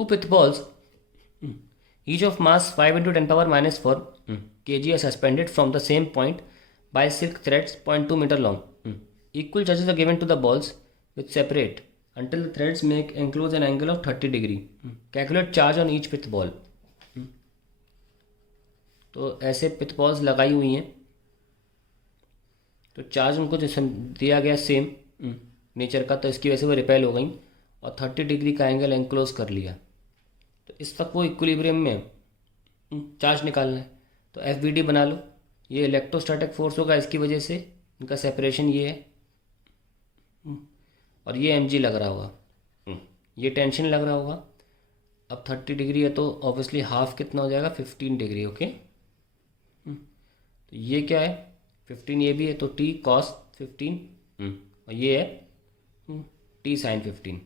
Two pith balls, each of mass 5 into 10 power minus 4 kg, are suspended from the same point by silk threads 0.2 meter long. Equal charges are given to the balls which separate until the threads make enclose an angle of 30 degree. Calculate charge on each pith ball. तो ऐसे पिथ balls लगाई हुई हैं, तो charge उनको जैसे दिया गया सेम नेचर का, तो इसकी वजह से वो रिपेल हो गई और 30 डिग्री का एंगल एंक्लोज कर लिया। तो इस वक्त वो इक्विलिब्रियम में चार्ज निकालना है, तो एफ बी डी बना लो। ये इलेक्ट्रोस्टैटिक फोर्स होगा, इसकी वजह से इनका सेपरेशन ये है, और ये एम जी लग रहा होगा, ये टेंशन लग रहा होगा। अब 30 डिग्री है तो ऑब्वियसली हाफ कितना हो जाएगा, 15 डिग्री। ओके, तो ये क्या है, 15, ये भी है, तो टी कॉस 15 और ये है टी साइन 15।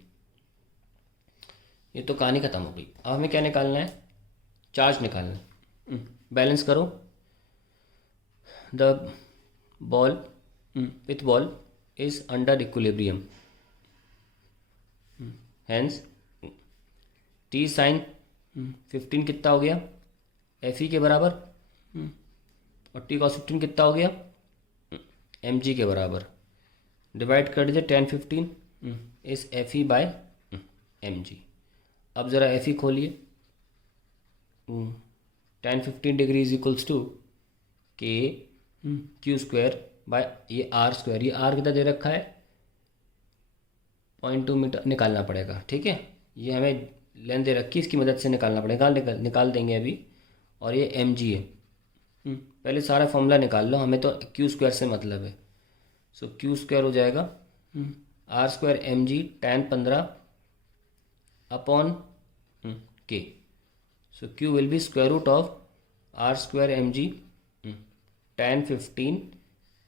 ये तो कहानी ख़त्म हो गई। अब हमें क्या निकालना है, चार्ज निकालना है। बैलेंस करो, the ball with ball is under equilibrium, hence T sine 15 कितना हो गया, एफ ई के बराबर, और टी कॉस 15 कितना हो गया, एम जी के बराबर। डिवाइड कर दीजिए 10 15 इस F E by M G. अब ज़रा एफ ई खोलिए, 10 15 degree is equals to K Q square by ये आर स्क्वायर। ये आर कितना दे रखा है, 0.2 मीटर निकालना पड़ेगा। ठीक है, ये हमें लेंथ दे रखी, इसकी मदद से निकालना पड़ेगा, निकाल देंगे अभी। और ये एम जी है, पहले सारा फॉर्मूला निकाल लो, हमें तो क्यू स्क्वायर से मतलब है। सो क्यू स्क्वायर हो जाएगा R square M G tan 15 upon K. So Q will be square root of R square M G tan 15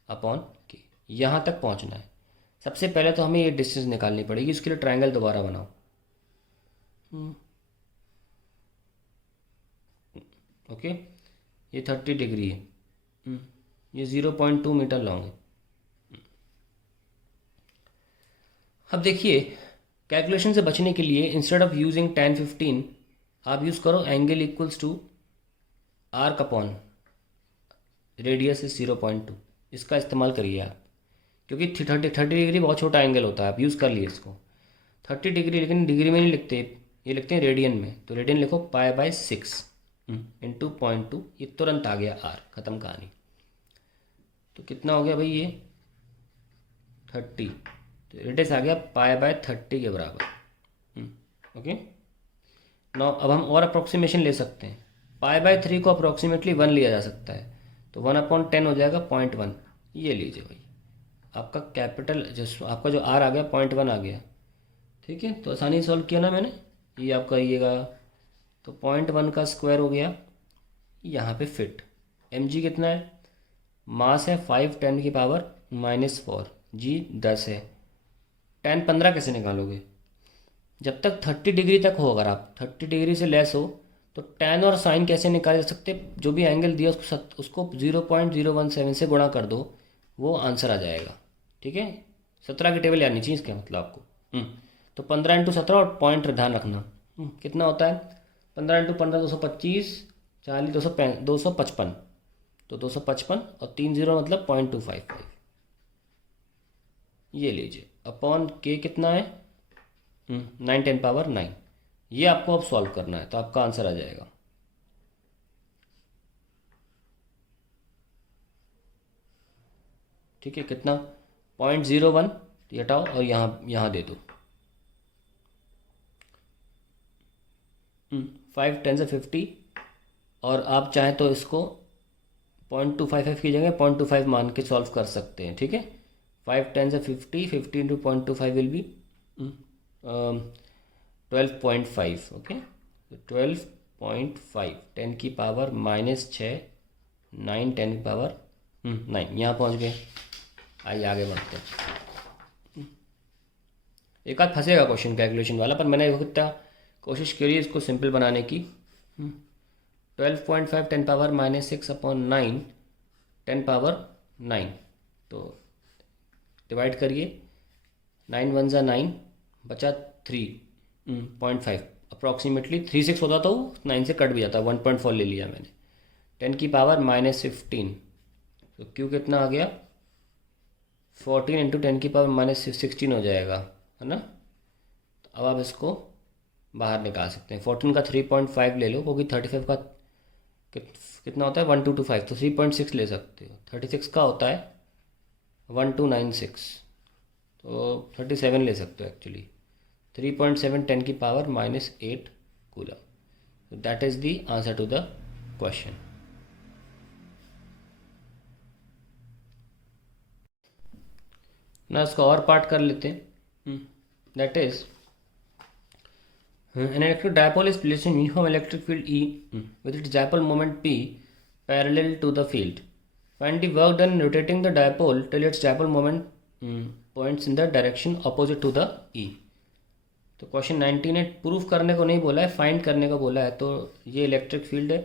upon K. यहाँ तक पहुँचना है। सबसे पहले तो हमें ये डिस्टेंस निकालनी पड़ेगी, उसके लिए ट्रायंगल दोबारा बनाओ। ओके, ये 30 डिग्री है, ये 0.2 मीटर लॉन्ग है। अब देखिए, कैलकुलेशन से बचने के लिए इंस्टेड ऑफ यूजिंग tan 15 आप यूज़ करो angle equals to arc upon radius is 0.2। इसका इस्तेमाल करिए आप, क्योंकि 30 डिग्री बहुत छोटा एंगल होता है। आप यूज़ कर लिए इसको 30 डिग्री, लेकिन डिग्री में नहीं लिखते, ये लिखते हैं रेडियन में। तो रेडियन लिखो π/6 इंटू 0.2, ये तुरंत आ गया आर, ख़त्म कहानी। तो कितना हो गया भाई, ये 30, तो रेडियस आ गया π/30 के बराबर। ओके, नाउ अब हम और अप्रोक्सीमेशन ले सकते हैं। π/3 को अप्रोक्सीमेटली 1 लिया जा सकता है, तो 1/10 हो जाएगा 0.1। ये लीजिए भाई, आपका कैपिटल आपका जो आर आ गया 0.1 आ गया। ठीक है, तो आसानी से सॉल्व किया ना मैंने। ये आप करिएगा, तो 0.1 का स्क्वायर हो गया यहाँ पे फिट। एम जी कितना है, मास है 5 10 की पावर -4, जी 10 है। tan 15 कैसे निकालोगे, जब तक 30 डिग्री तक हो, अगर आप 30 डिग्री से लेस हो तो tan और साइन कैसे निकाले जा सकते, जो भी एंगल दिया उसको 0.017 से गुणा कर दो, वो आंसर आ जाएगा। ठीक है, 17 की टेबल याद नहीं चाहिए इसका मतलब आपको। तो 15 × 17 और पॉइंट ध्यान रखना। कितना होता है, 15 × 15 225, 40 255, तो 255 और 3 0 मतलब 0.255। ये लीजिए अपॉन के कितना है, 9 10 पावर 9। ये आपको अब सॉल्व करना है, तो आपका आंसर आ जाएगा। ठीक है, कितना 0.01, ये हटाओ और यहाँ दे दो। 5 10 से 50, और आप चाहें तो इसको 0.255 की जगह 0.25 मान के सॉल्व कर सकते हैं। ठीक है, 5 10 से 50, 50 इंटू 0.25 विल बी 12.5। ओके, 12.5, 10 की पावर -6, 9 10 की पावर 9। यहाँ पहुँच गए, आइए आगे बढ़ते हैं। एक आध फंसेगा क्वेश्चन कैलकुलेशन वाला, पर मैंने इतना कोशिश करी इसको सिंपल बनाने की। 12.5 10 पावर -6 अपॉन 9 10 पावर 9, तो डिवाइड करिए, 9 1 ज़ा 9, बचा 3.5 अप्रॉक्सीमेटली 3.6 होता तो 9 से कट भी जाता, 1.4 ले लिया मैंने। 10⁻⁻15, तो क्यू कितना आ गया 14 इंटू 10⁻⁻16 हो जाएगा, है ना। तो अब आप इसको बाहर निकाल सकते हैं। 14 का 3.5 ले लो, क्योंकि 35 का कितना होता है 1225, तो 3.6 ले सकते हो। 36 का होता है 1296, तो 37 ले सकते हो actually. 3.7 10⁻⁻8 coulomb. That is the answer to the question. ना इसका और पार्ट कर लेते हैं। That is an electric dipole is placed in uniform electric field E with its dipole moment P parallel to the field. Find the work done in rotating the dipole till its dipole moment points in the direction opposite to the E. तो question 19 है, proof करने को नहीं बोला है, find करने को बोला है। तो ये इलेक्ट्रिक फील्ड है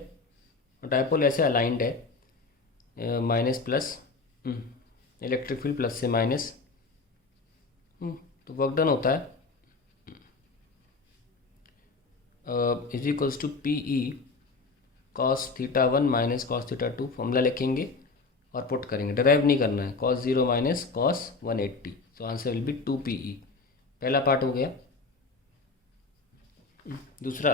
और डायपोल ऐसे अलाइंड है, minus plus, electric field plus से माइनस, तो वर्क डन होता है is equals to P E cos θ1 minus cos θ2। Formula लिखेंगे और पुट करेंगे, डिराइव नहीं करना है। cos 0 minus cos 180, so answer will be 2PE। पहला पार्ट हो गया। दूसरा,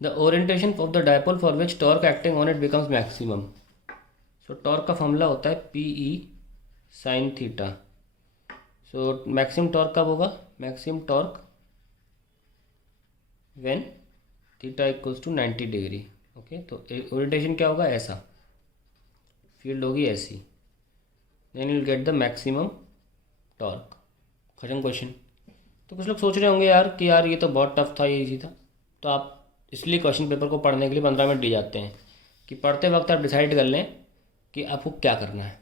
the orientation of the dipole for which torque acting on it becomes maximum. So torque का फॉर्मूला होता है PE sin θ। So maximum torque कब होगा, maximum torque when theta equals to 90 degree. Okay, तो ओरिएंटेशन क्या होगा, ऐसा, फील्ड होगी ऐसी, then you get the maximum torque. खत्म क्वेश्चन। तो कुछ लोग सोच रहे होंगे यार कि यार ये तो बहुत टफ था, ये इजी था। तो आप इसलिए क्वेश्चन पेपर को पढ़ने के लिए 15 मिनट दिए जाते हैं कि पढ़ते वक्त आप डिसाइड कर लें कि आपको क्या करना है।